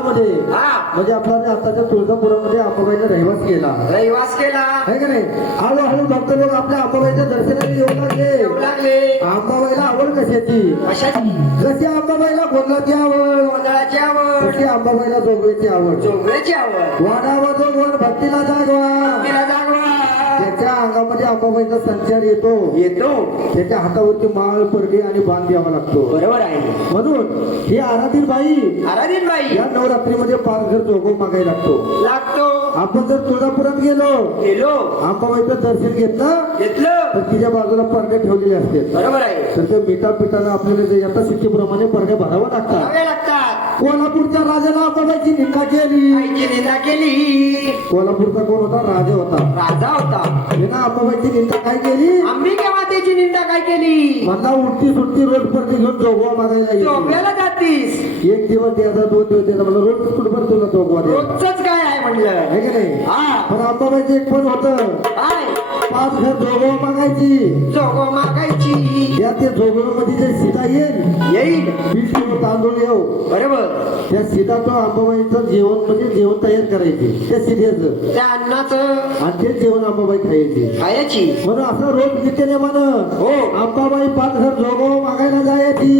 काळामध्ये म्हणजे आपला आताच्या तुळजापुरामध्ये अंबाबाईने रहिवास केला आहे का नाही. हळूहळू भक्त लोक आपल्या अंबाबाईच्या दर्शनाला येऊ लागले. अंबाबाईला आवड कशाची? जशी अंबाबाईला गोंधळाची आवड तशी अंबाबाईला जोगव्याची आवड. वाडावा जोगवर भक्तीला जागवा. त्याच्या अंगामध्ये अंबाबाईचा संचार येतो. त्याच्या हातावरती माळ परडी आणि बांध द्यावा लागतो. बरोबर आहे. म्हणून ही आराधीन बाई या नवरात्रीमध्ये 5 घर जोगव मागायला लागतो. आपण जर तुळजापुरात गेलो अंबाबाईचं दर्शन घेतलं तर तिच्या बाजूला परडे ठेवलेले असते. बरोबर आहे. तर ते मिठा पिठाला आपल्याला यथाशक्तीप्रमाणे परडे भरावं लागतात. कोल्हापूरच्या राजाला अंबाबाईची निंदा केली. कोल्हापूरचा कोण होता? राजा होता. ना अंबाबाईची निंदा काय केली? अंबिका मातेची निंदा काय केली? मला उलटी सुलटी रोज परडे घेऊन जोगवा मागायला जोगव्याला जातीस. 1 दिवस द्यायचा 2 दिवस द्यायचा मला रोज कुठं तुला जोगवा द्यायचा. रोजच काय आहे म्हणलं आहे की नाही. पण अंबाबाईचं एक पण होतं. 5 घर जोगवा मागायची. त्या जोगव्यामध्ये जे सीता येईल पीठ तांदूळ येऊ बरोबर. त्या सीता तो अंबाबाईचं जेवण म्हणजे जेवण तयार करायचे त्या सीतेचं त्या अन्नाचं आणि ते जेवण अंबाबाई खायची. म्हणून असं रोज नित्यनेमानं अंबाबाई 5 घर जोगवा मागायला जायची.